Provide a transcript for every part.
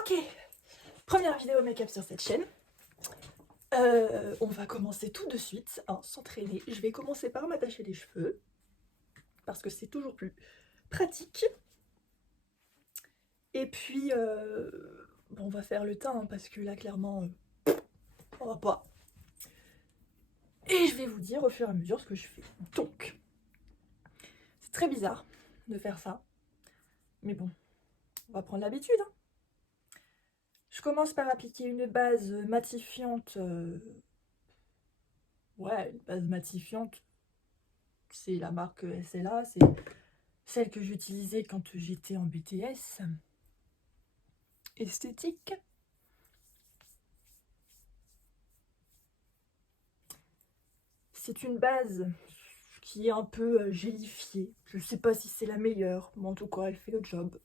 Ok, première vidéo make-up sur cette chaîne. On va commencer tout de suite, hein, sans traîner. Je vais commencer par m'attacher les cheveux, parce que c'est toujours plus pratique. Et puis, bon, on va faire le teint, hein, parce que là, clairement, on va pas. Et je vais vous dire au fur et à mesure ce que je fais. Donc, c'est très bizarre de faire ça, mais bon, on va prendre l'habitude, hein. Je commence par appliquer une base matifiante. Ouais, une base matifiante. C'est la marque SLA, c'est celle que j'utilisais quand j'étais en BTS. Esthétique. C'est une base qui est un peu gélifiée. Je ne sais pas si c'est la meilleure, mais en tout cas, elle fait le job.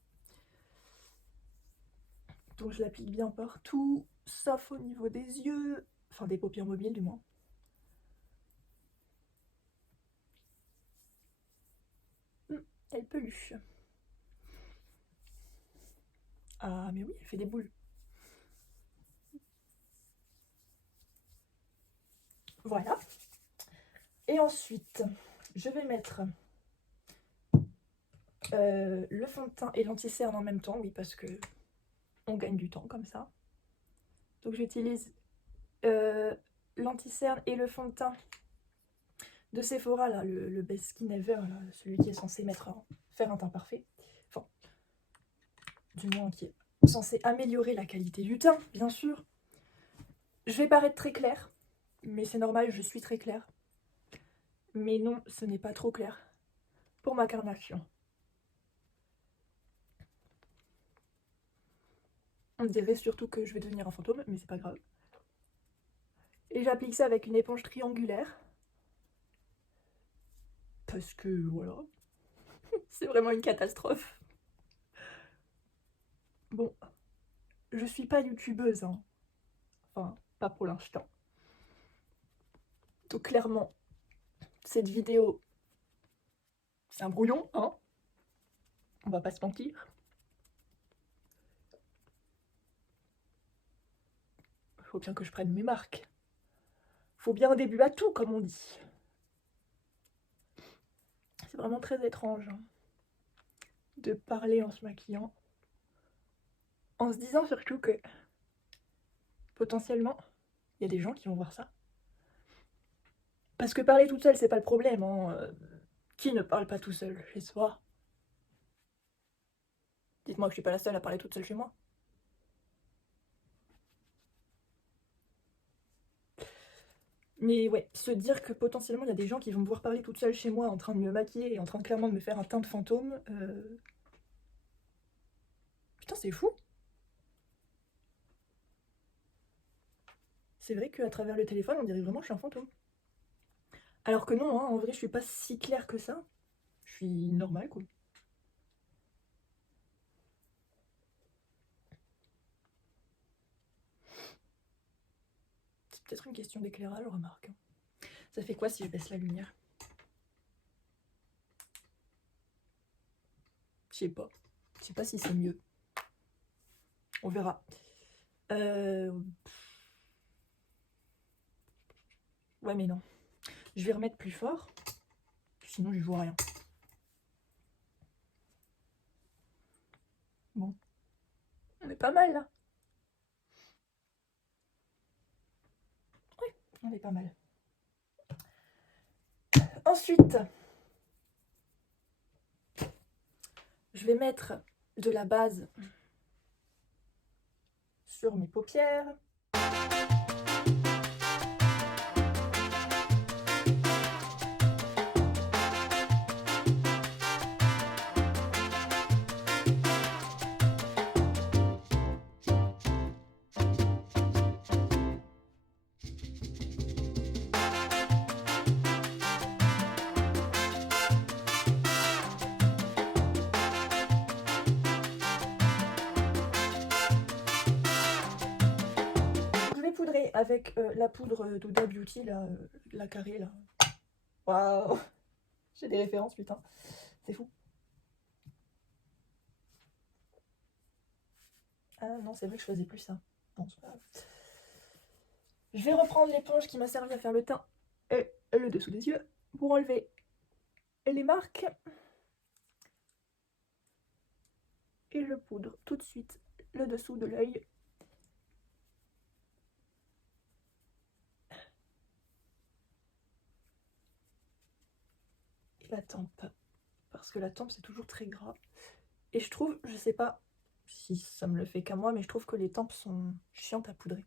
Donc je l'applique bien partout, sauf au niveau des yeux, enfin des paupières mobiles du moins. Elle peluche. Ah mais oui, elle fait des boules. Voilà. Et ensuite, je vais mettre le fond de teint et l'anti-cerne en même temps, oui, parce que on gagne du temps comme ça. Donc j'utilise l'anti-cerne et le fond de teint de Sephora, là, le Best Skin Ever, là, celui qui est censé faire un teint parfait. Enfin, du moins qui est censé améliorer la qualité du teint, bien sûr. Je vais paraître très claire, mais c'est normal, je suis très claire. Mais non, ce n'est pas trop clair pour ma carnation. On dirait surtout que je vais devenir un fantôme, mais c'est pas grave. Et j'applique ça avec une éponge triangulaire. Parce que, voilà, c'est vraiment une catastrophe. Bon, je suis pas youtubeuse, hein. Enfin, pas pour l'instant. Donc clairement, cette vidéo, c'est un brouillon, hein. On va pas se mentir. Faut bien que je prenne mes marques. Faut bien un début à tout, comme on dit. C'est vraiment très étrange, hein, de parler en se maquillant. En se disant surtout que, potentiellement, il y a des gens qui vont voir ça. Parce que parler toute seule, c'est pas le problème, hein. Qui ne parle pas tout seul chez soi? Dites-moi que je suis pas la seule à parler toute seule chez moi. Mais ouais, se dire que potentiellement il y a des gens qui vont me voir parler toute seule chez moi en train de me maquiller et en train clairement de me faire un teint de fantôme, putain, c'est fou. C'est vrai qu'à travers le téléphone, on dirait vraiment que je suis un fantôme. Alors que non, hein, en vrai, je suis pas si claire que ça. Je suis normale, quoi. C'est peut-être une question d'éclairage, remarque. Ça fait quoi si je baisse la lumière? Je sais pas. Je sais pas si c'est mieux. On verra. Ouais, mais non. Je vais remettre plus fort. Sinon, je vois rien. Bon. On est pas mal, là. Oui, on est pas mal. Ensuite, je vais mettre de la base sur mes paupières. Poudré avec la poudre d'Huda Beauty, là, la carrée, là. Waouh, j'ai des références, putain. C'est fou. Ah non, c'est vrai que je faisais plus ça. Bon, c'est pas grave. Je vais reprendre l'éponge qui m'a servi à faire le teint et le dessous des yeux pour enlever les marques. Et je poudre tout de suite le dessous de l'œil. Et la tempe. Parce que la tempe, c'est toujours très gras. Et je trouve, je sais pas si ça me le fait qu'à moi, mais je trouve que les tempes sont chiantes à poudrer.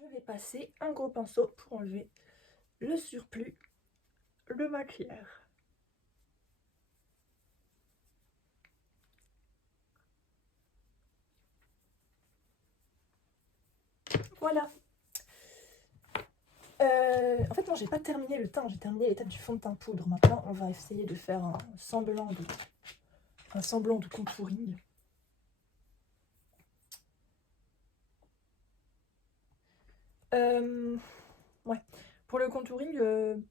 Je vais passer un gros pinceau pour enlever le surplus, le maquillage. Voilà. En fait, non, j'ai pas terminé le teint, j'ai terminé l'étape du fond de teint poudre. Maintenant, on va essayer de faire un semblant de contouring. Ouais. Pour le contouring,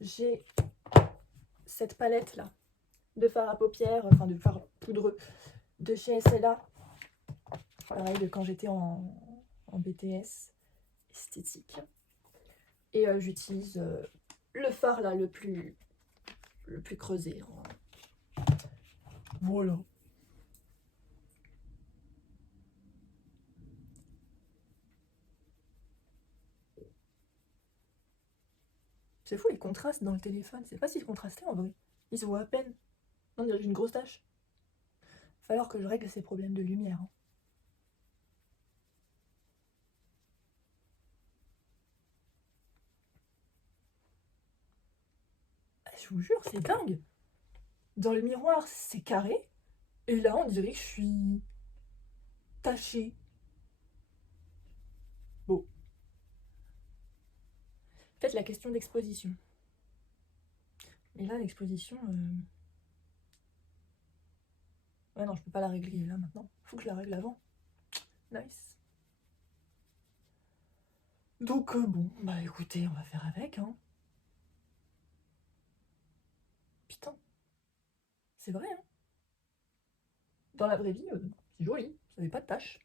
j'ai cette palette là de fard à paupières, enfin de fard poudreux de chez SLA. Pareil, de quand j'étais en BTS esthétique. Et j'utilise le fard là le plus creusé. Voilà. C'est fou les contrastes dans le téléphone, c'est pas si contrasté en vrai. Ils se voient à peine. On dirait que j'ai une grosse tache. Il va falloir que je règle ces problèmes de lumière. Hein. Je vous jure, c'est dingue. Dans le miroir, c'est carré. Et là, on dirait que je suis tachée. Bon. Faites la question d'exposition. Et là, l'exposition... Ouais, non, je peux pas la régler là maintenant. Faut que je la règle avant. Nice. Donc, bon, bah écoutez, on va faire avec, hein. Putain. C'est vrai, hein. Dans la vraie vie, c'est joli. Ça n'avait pas de taches.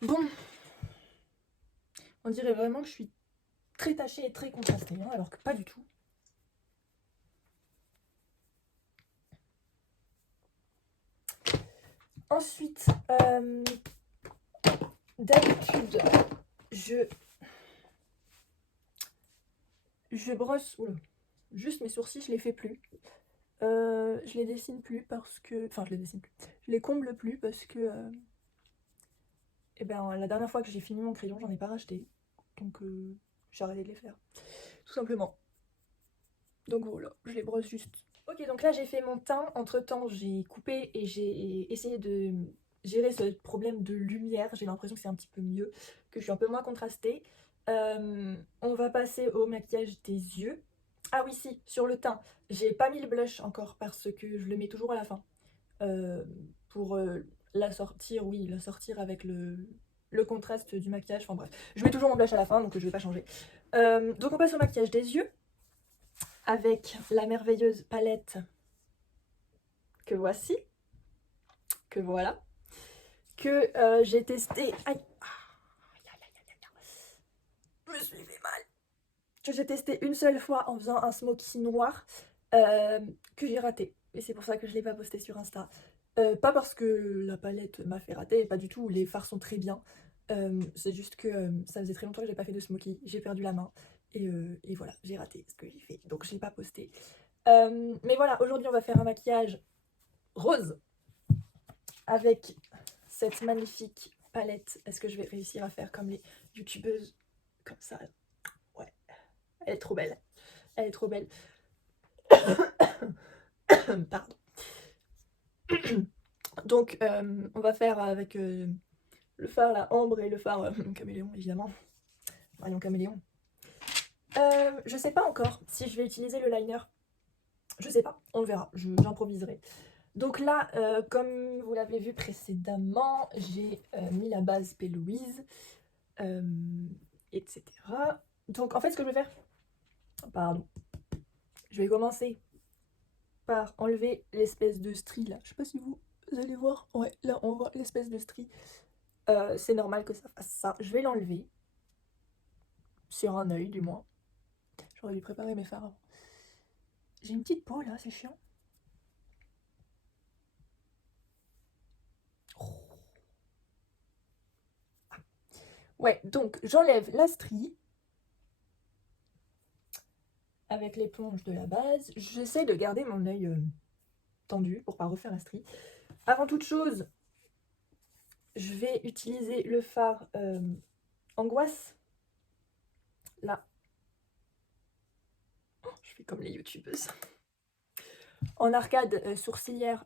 Bon. On dirait vraiment que je suis très tachée et très contrastée, hein, alors que pas du tout. Ensuite, d'habitude, je brosse juste mes sourcils, je les fais plus. Je les dessine plus parce que... Enfin, je les dessine plus. Je les comble plus parce que... Eh ben, la dernière fois que j'ai fini mon crayon, j'en ai pas racheté. Donc j'ai arrêté de les faire, tout simplement. Donc voilà, je les brosse juste. Ok, donc là j'ai fait mon teint. Entre temps j'ai coupé et j'ai essayé de gérer ce problème de lumière. J'ai l'impression que c'est un petit peu mieux, que je suis un peu moins contrastée. On va passer au maquillage des yeux. Ah oui, si, sur le teint, j'ai pas mis le blush encore parce que je le mets toujours à la fin. Pour la sortir, oui, la sortir avec le contraste du maquillage. Enfin bref, je mets toujours mon blush à la fin, donc je vais pas changer. Donc on passe au maquillage des yeux avec la merveilleuse palette que voici, que voilà, que j'ai testé. Aïe, je me suis fait mal. Que j'ai testé une seule fois en faisant un smoky noir que j'ai raté. Et c'est pour ça que je ne l'ai pas posté sur Insta. Pas parce que la palette m'a fait rater, pas du tout, les fards sont très bien. C'est juste que ça faisait très longtemps que j'ai pas fait de smoky, j'ai perdu la main. Et voilà, j'ai raté ce que j'ai fait, donc je l'ai pas posté. Mais voilà, aujourd'hui on va faire un maquillage rose avec cette magnifique palette. Est-ce que je vais réussir à faire comme les youtubeuses comme ça? Ouais, elle est trop belle. Elle est trop belle. Pardon. Donc on va faire avec le fard la ambre et le fard caméléon évidemment. Marion caméléon. Je sais pas encore si je vais utiliser le liner. Je sais pas, on verra, j'improviserai. Donc là, comme vous l'avez vu précédemment, j'ai mis la base P. Louise, etc. Donc en fait, ce que je vais faire, pardon, je vais commencer par enlever l'espèce de strie là. Je sais pas si vous allez voir. Ouais, là on voit l'espèce de strie. C'est normal que ça fasse ça. Je vais l'enlever. Sur un œil du moins. J'aurais dû préparer mes fards avant. J'ai une petite peau là, c'est chiant. Ouais, donc j'enlève la strie avec l'éponge de la base. J'essaie de garder mon œil tendu pour pas refaire la strie. Avant toute chose, je vais utiliser le fard Angoisse. Là. Oh, je fais comme les youtubeuses. En arcade sourcilière.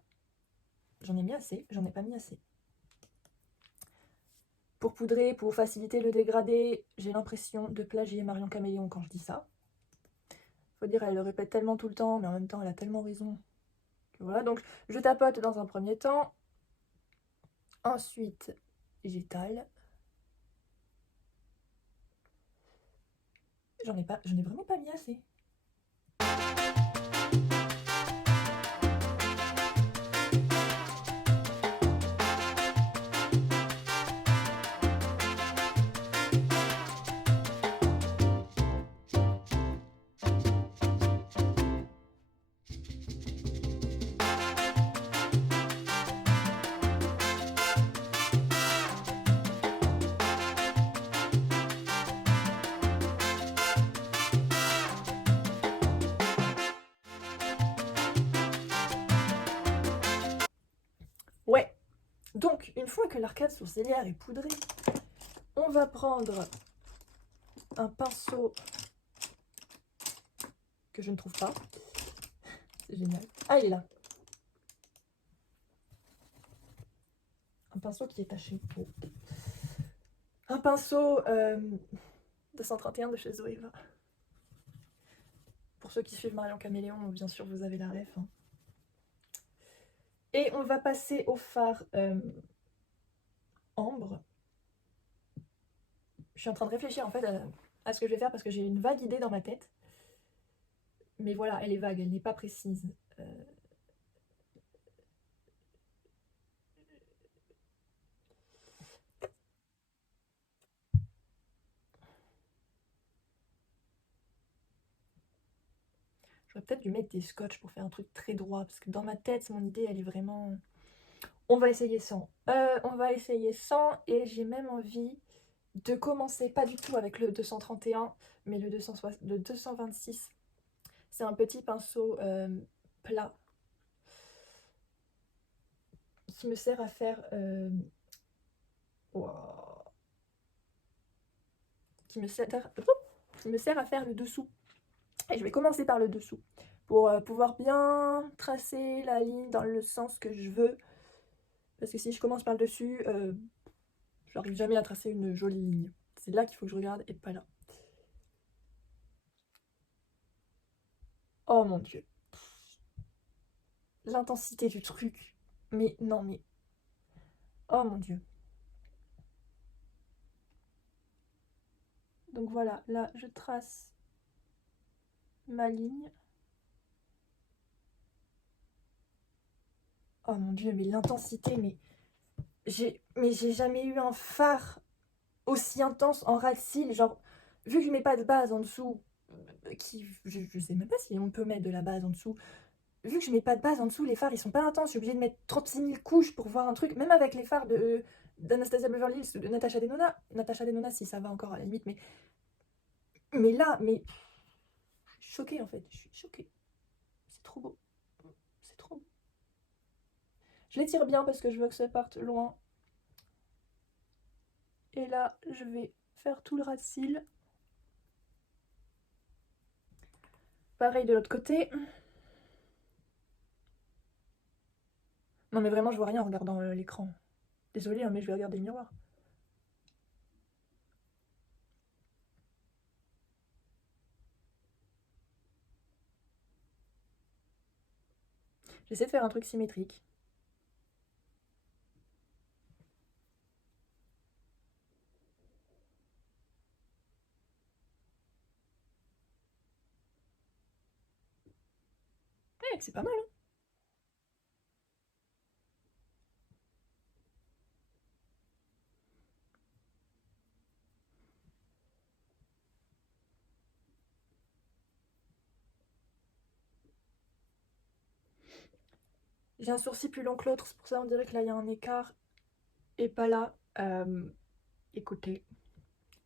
J'en ai mis assez, j'en ai pas mis assez. Pour poudrer, pour faciliter le dégradé, j'ai l'impression de plagier Marion Caméléon quand je dis ça. Faut dire, elle le répète tellement tout le temps, mais en même temps, elle a tellement raison. Que voilà, donc je tapote dans un premier temps. Ensuite, j'étale. J'en ai vraiment pas mis assez. Ouais, donc une fois que l'arcade sourcilière est poudrée, on va prendre un pinceau que je ne trouve pas. C'est génial. Ah, il est là. Un pinceau qui est taché. Oh. Un pinceau 231 de chez Zoeva. Pour ceux qui suivent Marion Caméléon, bien sûr, vous avez la ref. Hein. Et on va passer au fard ambre. Je suis en train de réfléchir en fait à ce que je vais faire parce que j'ai une vague idée dans ma tête. Mais voilà, elle est vague, elle n'est pas précise. J'aurais peut-être dû mettre des scotch pour faire un truc très droit parce que dans ma tête, mon idée, elle est vraiment... On va essayer sans. On va essayer sans et j'ai même envie de commencer pas du tout avec le 231 mais le 226. C'est un petit pinceau plat qui me sert à faire wow. qui me sert à faire le dessous. Et je vais commencer par le dessous pour pouvoir bien tracer la ligne dans le sens que je veux. Parce que si je commence par le dessus, j'arrive jamais à tracer une jolie ligne. C'est là qu'il faut que je regarde et pas là. Oh mon dieu. L'intensité du truc. Mais non, mais... Oh mon dieu. Donc voilà, là je trace ma ligne. Oh mon dieu, mais l'intensité, mais j'ai jamais eu un fard aussi intense en ras de cils. Genre, vu que je mets pas de base en dessous, je sais même pas si on peut mettre de la base en dessous. Vu que je mets pas de base en dessous, les fards ils sont pas intenses. Je suis obligée de mettre 36 000 couches pour voir un truc. Même avec les fards d'Anastasia Beverly Hills ou de Natasha Denona. Natasha Denona, si ça va encore à la limite, mais là, mais je suis choquée en fait. Je suis choquée. C'est trop beau. C'est trop beau. Je les tire bien parce que je veux que ça parte loin. Et là, je vais faire tout le ras de cils. Pareil de l'autre côté. Non mais vraiment, je vois rien en regardant l'écran. Désolée, hein, mais je vais regarder le miroir. J'essaie de faire un truc symétrique. C'est pas mal, hein. J'ai un sourcil plus long que l'autre, c'est pour ça on dirait que là il y a un écart. Et pas là. Écoutez,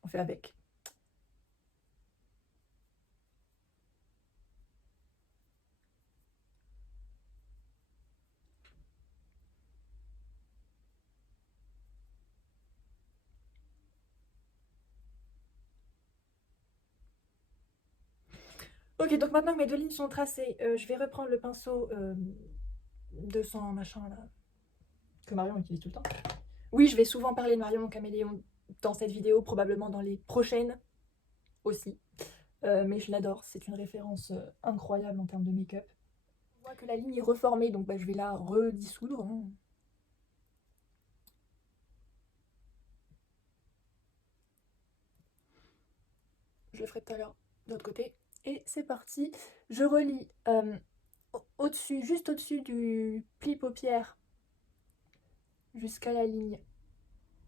on fait avec. Ok, donc maintenant que mes deux lignes sont tracées, je vais reprendre le pinceau 200 machin là, que Marion utilise tout le temps. Oui, je vais souvent parler de Marion mon caméléon dans cette vidéo, probablement dans les prochaines aussi. Mais je l'adore, c'est une référence incroyable en termes de make-up. On voit que la ligne est reformée, donc bah, je vais la redissoudre, hein. Je le ferai tout à l'heure de l'autre côté. Et c'est parti. Je relie au-dessus, juste au-dessus du pli paupière jusqu'à la ligne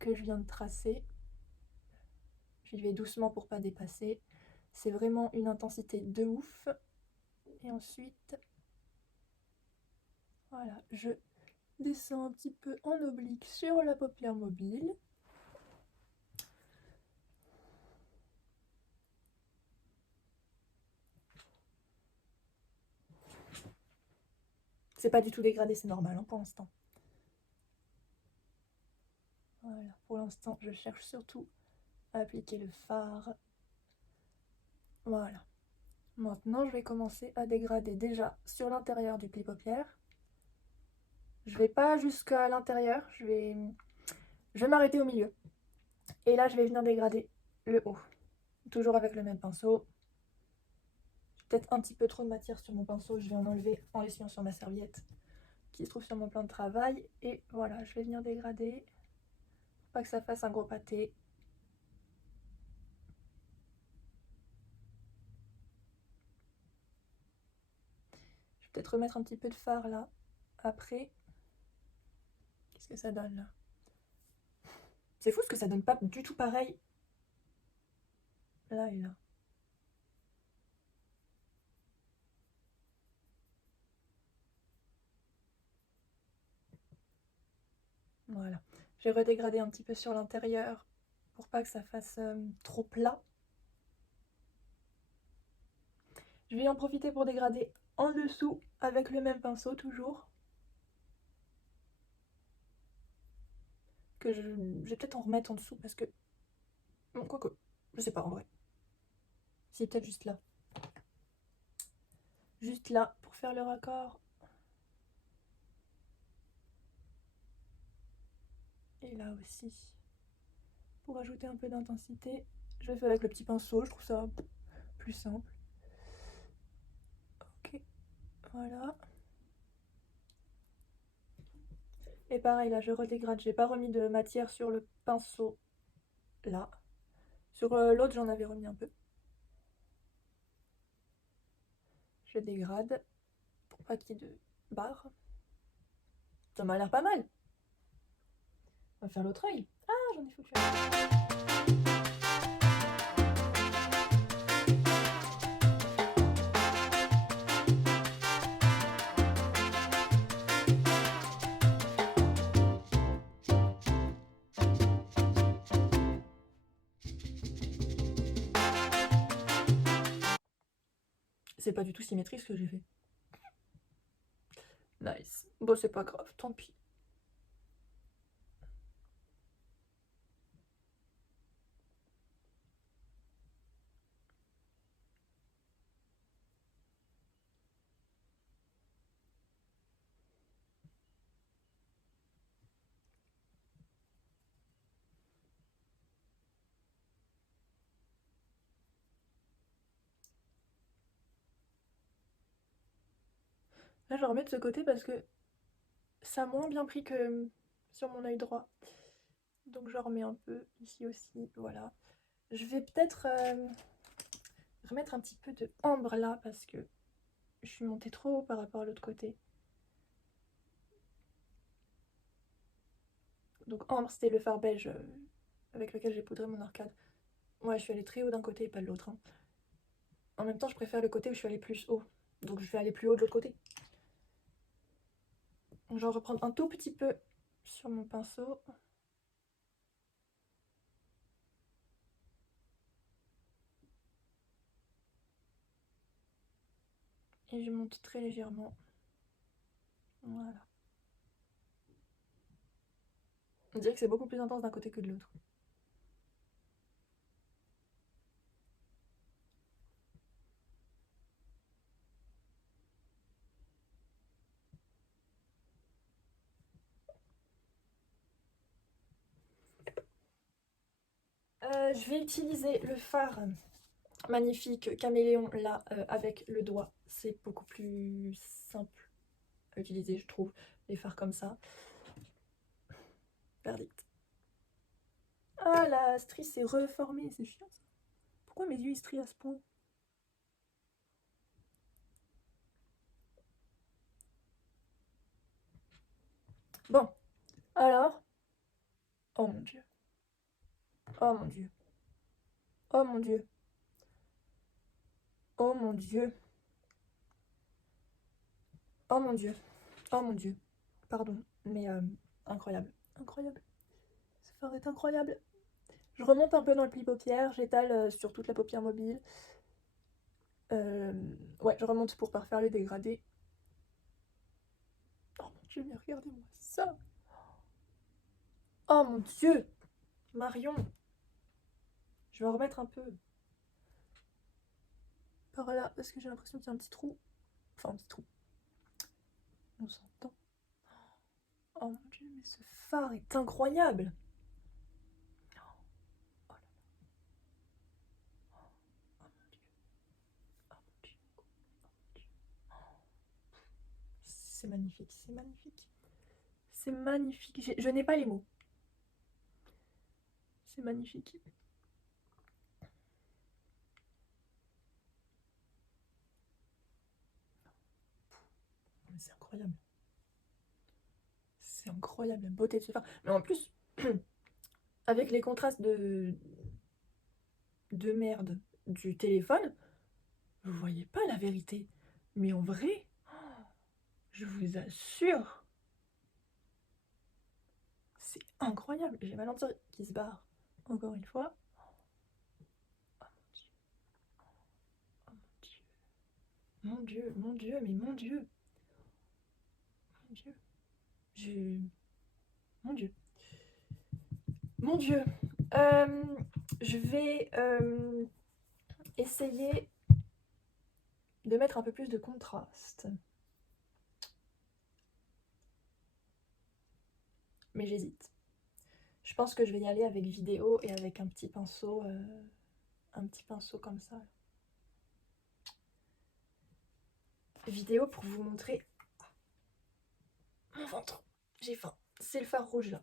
que je viens de tracer. J'y vais doucement pour pas dépasser. C'est vraiment une intensité de ouf. Et ensuite, voilà, je descends un petit peu en oblique sur la paupière mobile. C'est pas du tout dégradé, c'est normal hein, pour l'instant. Voilà, pour l'instant, je cherche surtout à appliquer le fard. Voilà. Maintenant, je vais commencer à dégrader déjà sur l'intérieur du pli paupière. Je vais pas jusqu'à l'intérieur, je vais m'arrêter au milieu. Et là, je vais venir dégrader le haut. Toujours avec le même pinceau. Peut-être un petit peu trop de matière sur mon pinceau, je vais en enlever en l'essuyant sur ma serviette qui se trouve sur mon plan de travail. Et voilà, je vais venir dégrader. Pour pas que ça fasse un gros pâté. Je vais peut-être remettre un petit peu de fard là, après. Qu'est-ce que ça donne là? C'est fou parce que ça donne pas du tout pareil là et là. Voilà. J'ai redégradé un petit peu sur l'intérieur pour pas que ça fasse trop plat. Je vais en profiter pour dégrader en dessous avec le même pinceau toujours. Que je vais peut-être en remettre en dessous parce que... Bon, quoique, Je sais pas en vrai. Si, peut-être juste là. Juste là, pour faire le raccord. Et là aussi. Pour ajouter un peu d'intensité, je vais faire avec le petit pinceau, je trouve ça plus simple. Ok, voilà. Et pareil, là, je redégrade. J'ai pas remis de matière sur le pinceau, là. Sur l'autre, j'en avais remis un peu. Je dégrade pour pas qu'il y ait de barres. Ça m'a l'air pas mal. On va faire l'autre œil. Ah, j'en ai foutu un. C'est pas du tout symétrique ce que j'ai fait. Nice. Bon, c'est pas grave, tant pis. Là, je remets de ce côté parce que ça a moins bien pris que sur mon œil droit. Donc, je remets un peu ici aussi. Voilà. Je vais peut-être remettre un petit peu de ambre là parce que je suis montée trop haut par rapport à l'autre côté. Donc, ambre, c'était le fard beige avec lequel j'ai poudré mon arcade. Ouais, je suis allée très haut d'un côté et pas de l'autre. Hein. En même temps, je préfère le côté où je suis allée plus haut. Donc, je vais aller plus haut de l'autre côté. Donc, je vais reprendre un tout petit peu sur mon pinceau. Et je monte très légèrement. Voilà. On dirait que c'est beaucoup plus intense d'un côté que de l'autre. Je vais utiliser le fard magnifique caméléon là avec le doigt. C'est beaucoup plus simple à utiliser, je trouve, les fards comme ça. Verdict. Ah, la strie s'est reformée, c'est chiant ça. Pourquoi mes yeux ils strient à ce point? Bon, alors. Oh mon dieu. Oh mon dieu. Oh mon dieu. Oh mon dieu. Oh mon dieu. Oh mon dieu. Pardon, mais incroyable. Incroyable. Ce fard est incroyable. Je remonte un peu dans le pli paupière, j'étale sur toute la paupière mobile. Ouais, je remonte pour parfaire les dégradés. Oh mon dieu, mais regardez-moi ça. Oh mon dieu. Marion. Je vais en remettre un peu par là, parce que j'ai l'impression qu'il y a un petit trou. Enfin, un petit trou. On s'entend. Oh mon dieu, mais ce phare est incroyable. Oh là là. Oh mon dieu. Oh mon dieu. Oh mon dieu. C'est magnifique, c'est magnifique. C'est magnifique. Je n'ai pas les mots. C'est magnifique. C'est incroyable. C'est incroyable la beauté de ce phare. Mais en plus, avec les contrastes de merde du téléphone, vous voyez pas la vérité. Mais en vrai, je vous assure, c'est incroyable. J'ai ma lentille qui se barre encore une fois. Oh mon dieu, mon dieu, mais mon dieu, mon dieu. Je... Mon dieu. Mon dieu. Je vais essayer de mettre un peu plus de contraste. Mais j'hésite. Je pense que je vais y aller avec vidéo et avec un petit pinceau comme ça. Vidéo pour vous montrer mon ventre. J'ai faim. C'est le fard rouge là.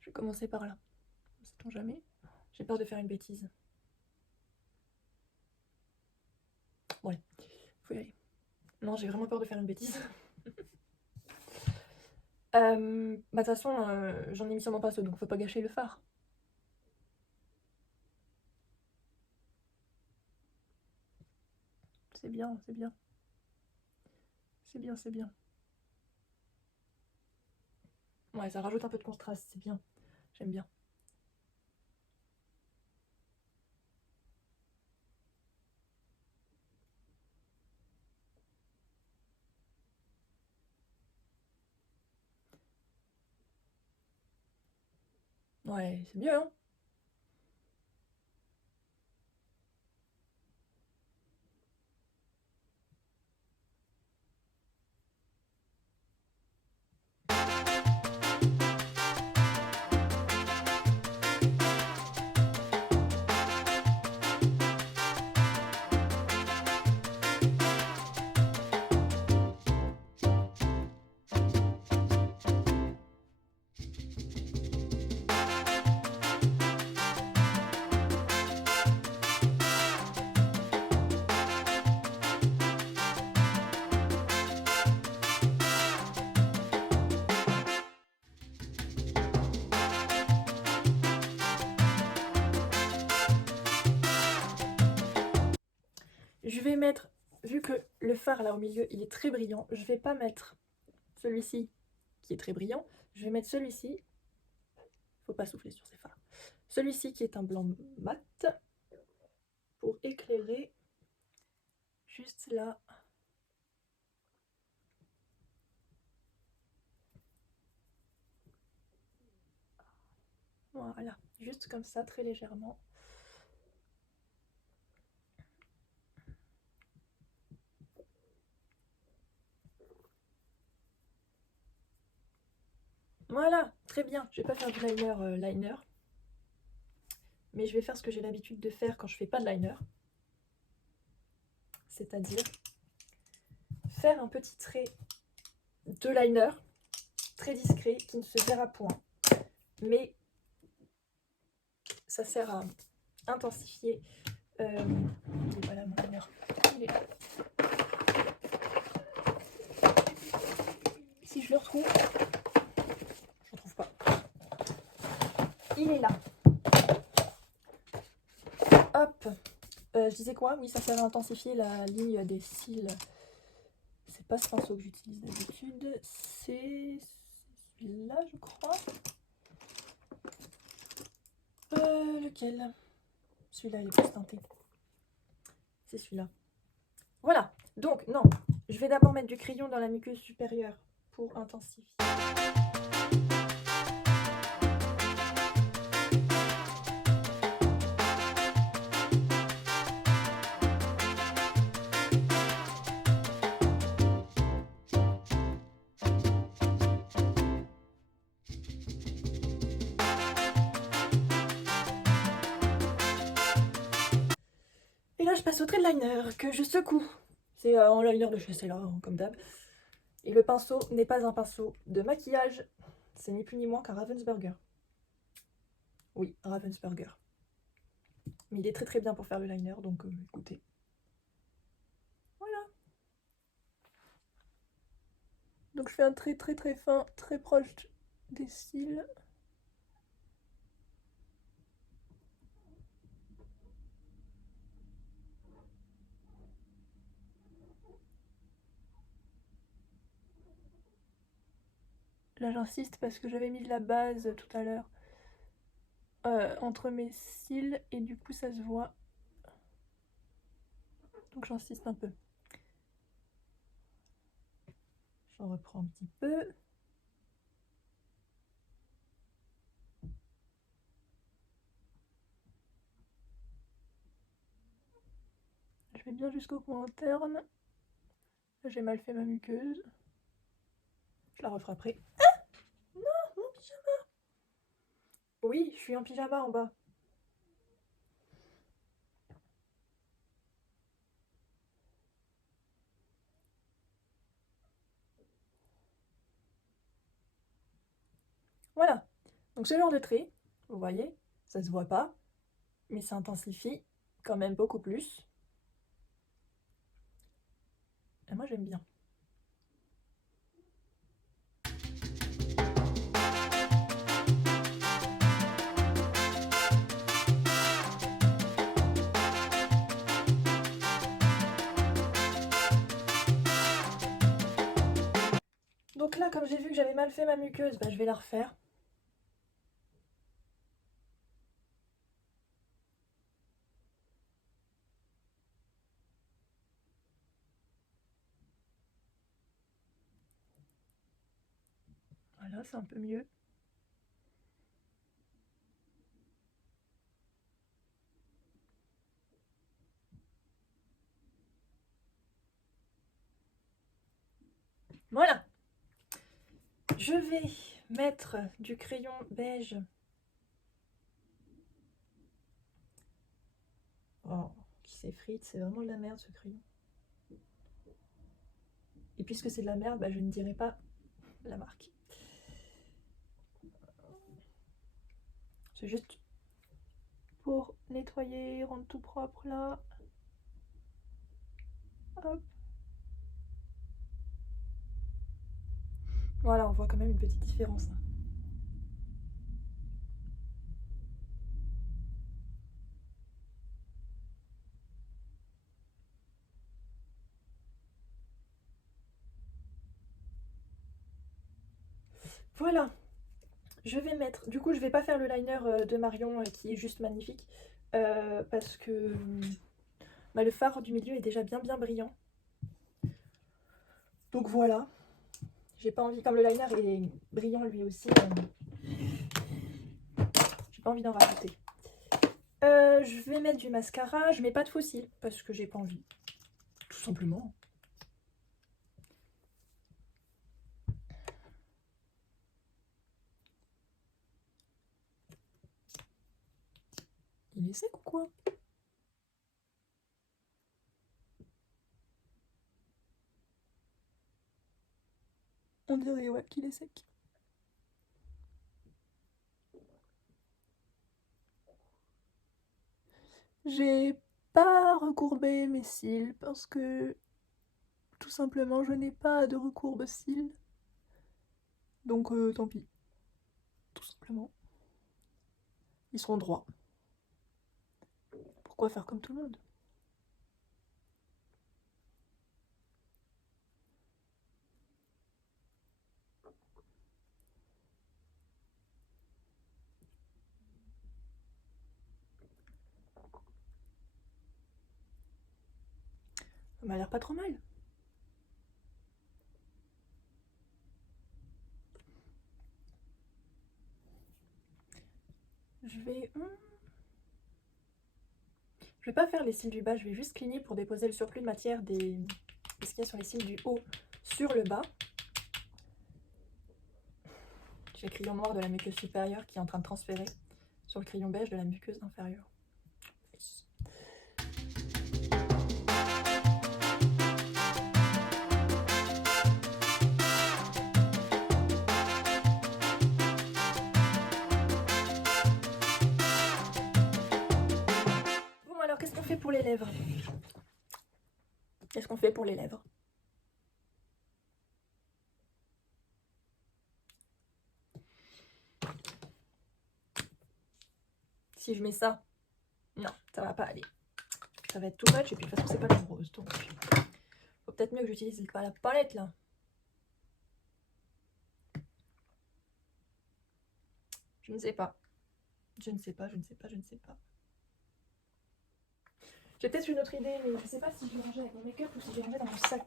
Je vais commencer par là. Sait-on jamais? J'ai peur de faire une bêtise. Ouais, faut y aller. Non, j'ai vraiment peur de faire une bêtise. De toute façon, j'en ai mis sur mon pinceau, donc faut pas gâcher le fard. C'est bien, c'est bien. C'est bien, c'est bien. Ouais, ça rajoute un peu de contraste, c'est bien. J'aime bien. Ouais, c'est mieux, hein. Je vais mettre, vu que le fard là au milieu il est très brillant, je vais pas mettre celui-ci qui est très brillant, je vais mettre celui-ci, faut pas souffler sur ces fards, celui-ci qui est un blanc mat pour éclairer juste là. Voilà, juste comme ça, très légèrement. Voilà, très bien. Je vais pas faire du liner, mais je vais faire ce que j'ai l'habitude de faire quand je fais pas de liner. C'est-à-dire faire un petit trait de liner, très discret, qui ne se verra point. Mais ça sert à intensifier. Voilà mon liner. Il est là. Si je le retrouve, je ne retrouve pas. Il est là. Hop. Je disais quoi? Oui, ça sert à intensifier la ligne des cils. C'est pas ce pinceau que j'utilise d'habitude. C'est celui-là, je crois. Lequel? Celui-là, il est plus teinté. C'est celui-là. Voilà. Donc, non. Je vais d'abord mettre du crayon dans la muqueuse supérieure pour intensifier. Et là, je passe au trait de liner que je secoue. C'est un liner de chez Stella, comme d'hab. Et le pinceau n'est pas un pinceau de maquillage. C'est ni plus ni moins qu'un Ravensburger. Oui, Ravensburger. Mais il est très très bien pour faire le liner, donc écoutez. Voilà. Donc je fais un trait très très fin, très proche des cils. Là j'insiste parce que j'avais mis de la base tout à l'heure entre mes cils et du coup ça se voit. Donc j'insiste un peu. J'en reprends un petit peu. Je vais bien jusqu'au coin interne. J'ai mal fait ma muqueuse. Je la referai après. Ah non, mon pyjama. Oui, je suis en pyjama en bas. Voilà. Donc ce genre de trait, vous voyez, ça se voit pas, mais ça intensifie quand même beaucoup plus. Et moi j'aime bien. Donc là, comme j'ai vu que j'avais mal fait ma muqueuse, bah, je vais la refaire. Voilà, c'est un peu mieux. Voilà. Je vais mettre du crayon beige. Oh, qui s'effrite, c'est vraiment de la merde ce crayon. Et puisque c'est de la merde, bah, je ne dirai pas la marque. C'est juste pour nettoyer, rendre tout propre là. Hop. Voilà, on voit quand même une petite différence. Voilà. Je vais mettre, du coup je vais pas faire le liner de Marion qui est juste magnifique parce que bah, le fard du milieu est déjà bien brillant. Donc voilà, j'ai pas envie, comme le liner est brillant lui aussi, j'ai pas envie d'en rajouter. Je vais mettre du mascara, je mets pas de faux cils parce que j'ai pas envie, tout simplement. Il est sec ou quoi? On dirait ouais qu'il est sec. J'ai pas recourbé mes cils parce que tout simplement je n'ai pas de recourbe cils. Donc tant pis. Tout simplement. Ils seront droits. Pourquoi faire comme tout le monde? Ça m'a l'air pas trop mal. Je vais pas faire les cils du bas, je vais juste cligner pour déposer le surplus de matière de ce qu'il y a sur les cils du haut sur le bas. J'ai le crayon noir de la muqueuse supérieure qui est en train de transférer sur le crayon beige de la muqueuse inférieure. Bon alors qu'est-ce qu'on fait pour les lèvres? Qu'est-ce qu'on fait pour les lèvres? Si je mets ça, non, ça va pas aller. Ça va être tout match et puis de toute façon c'est pas le rose, donc faut peut-être mieux que j'utilise la palette là. Je ne sais pas. Je ne sais pas. J'ai peut-être une autre idée, mais je sais pas si je vais ranger avec mon make-up ou si je vais ranger dans mon sac.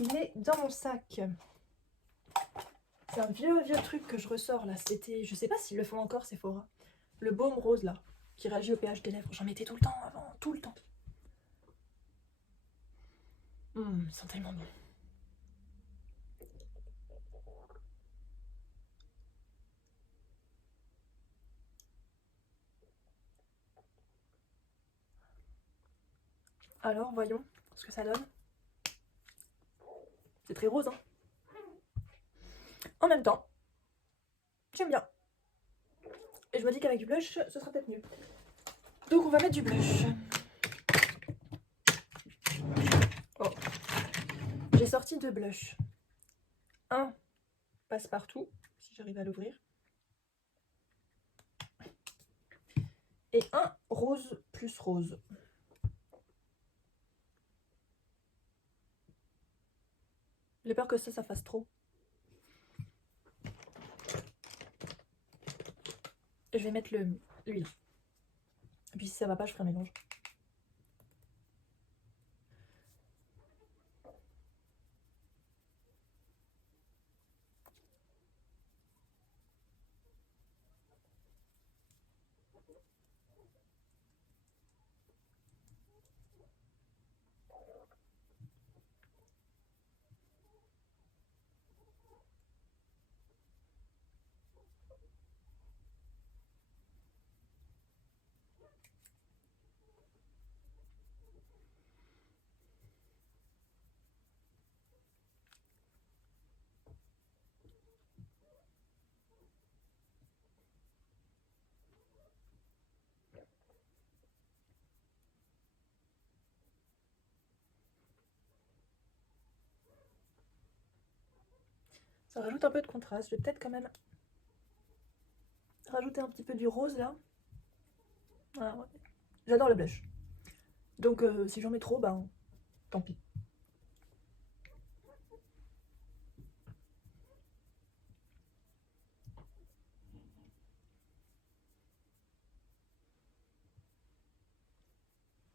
Il est dans mon sac. C'est un vieux truc que je ressors là. C'était, je sais pas s'ils le font encore Sephora. Le baume rose là, qui réagit au pH des lèvres. J'en mettais tout le temps avant, tout le temps. Ils sont tellement bons. Alors, voyons ce que ça donne. C'est très rose, hein. En même temps, j'aime bien. Et je me dis qu'avec du blush, ce sera peut-être mieux. Donc on va mettre du blush. Oh. J'ai sorti 2 blushs. Un passe-partout, si j'arrive à l'ouvrir. Et un rose plus rose. J'ai peur que ça fasse trop. Je vais mettre l'huile. Et puis si ça va pas, je ferai un mélange. Ça rajoute un peu de contraste. Je vais peut-être quand même rajouter un petit peu du rose là. Voilà, ouais. J'adore le blush. Donc si j'en mets trop, ben tant pis.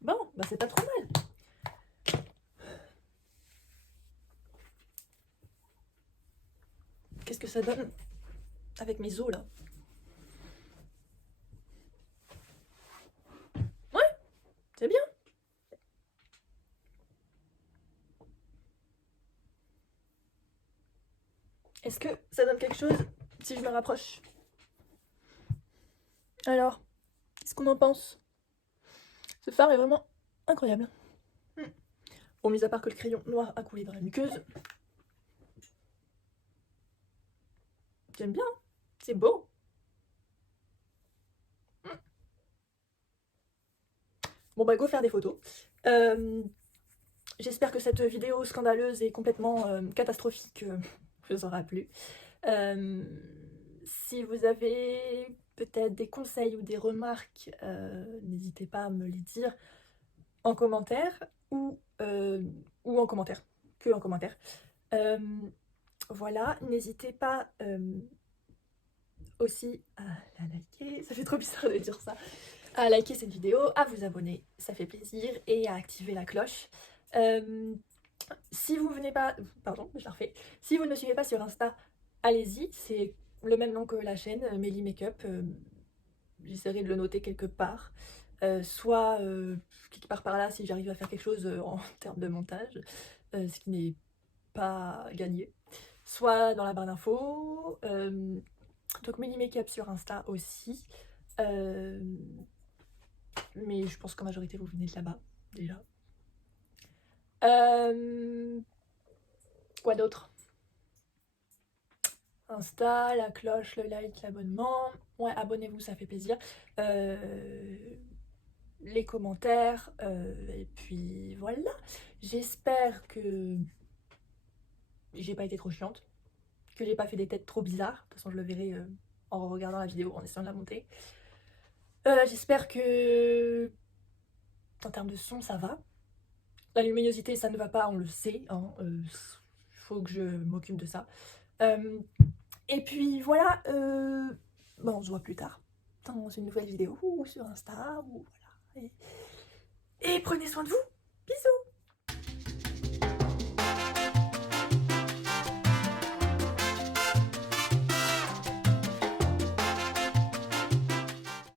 Bon, bah c'est pas trop mal. Qu'est-ce que ça donne avec mes os là? Ouais, c'est bien. Est-ce que ça donne quelque chose si je me rapproche? Alors, qu'est-ce qu'on en pense? Ce fard est vraiment incroyable. Bon, mis à part que le crayon noir a coulé dans la muqueuse. J'aime bien, c'est beau. Bon bah go faire des photos. J'espère que cette vidéo scandaleuse et complètement catastrophique vous aura plu. Si vous avez peut-être des conseils ou des remarques, n'hésitez pas à me les dire en commentaire ou en commentaire, que en commentaire. Voilà, n'hésitez pas aussi à la liker, ça fait trop bizarre de dire ça, à liker cette vidéo, à vous abonner, ça fait plaisir, et à activer la cloche. Si vous venez pas, pardon, je la refais. Si vous ne me suivez pas sur Insta, allez-y, c'est le même nom que la chaîne, Mélie Makeup. J'essaierai de le noter quelque part, soit quelque part par là si j'arrive à faire quelque chose en termes de montage, ce qui n'est pas gagné, soit dans la barre d'infos. Donc Mélie Makeup sur Insta aussi. Mais je pense qu'en majorité vous venez de là-bas déjà. Quoi d'autre? Insta, la cloche, le like, l'abonnement. Ouais, abonnez-vous, ça fait plaisir. Les commentaires. Et puis voilà. J'espère que j'ai pas été trop chiante. Que j'ai pas fait des têtes trop bizarres. De toute façon, je le verrai en regardant la vidéo, en essayant de la monter. J'espère que en termes de son, ça va. La luminosité, ça ne va pas, on le sait. Hein, faut que je m'occupe de ça. Et puis voilà, bon, on se voit plus tard dans une nouvelle vidéo ou sur Insta, ou voilà. Et prenez soin de vous. Bisous.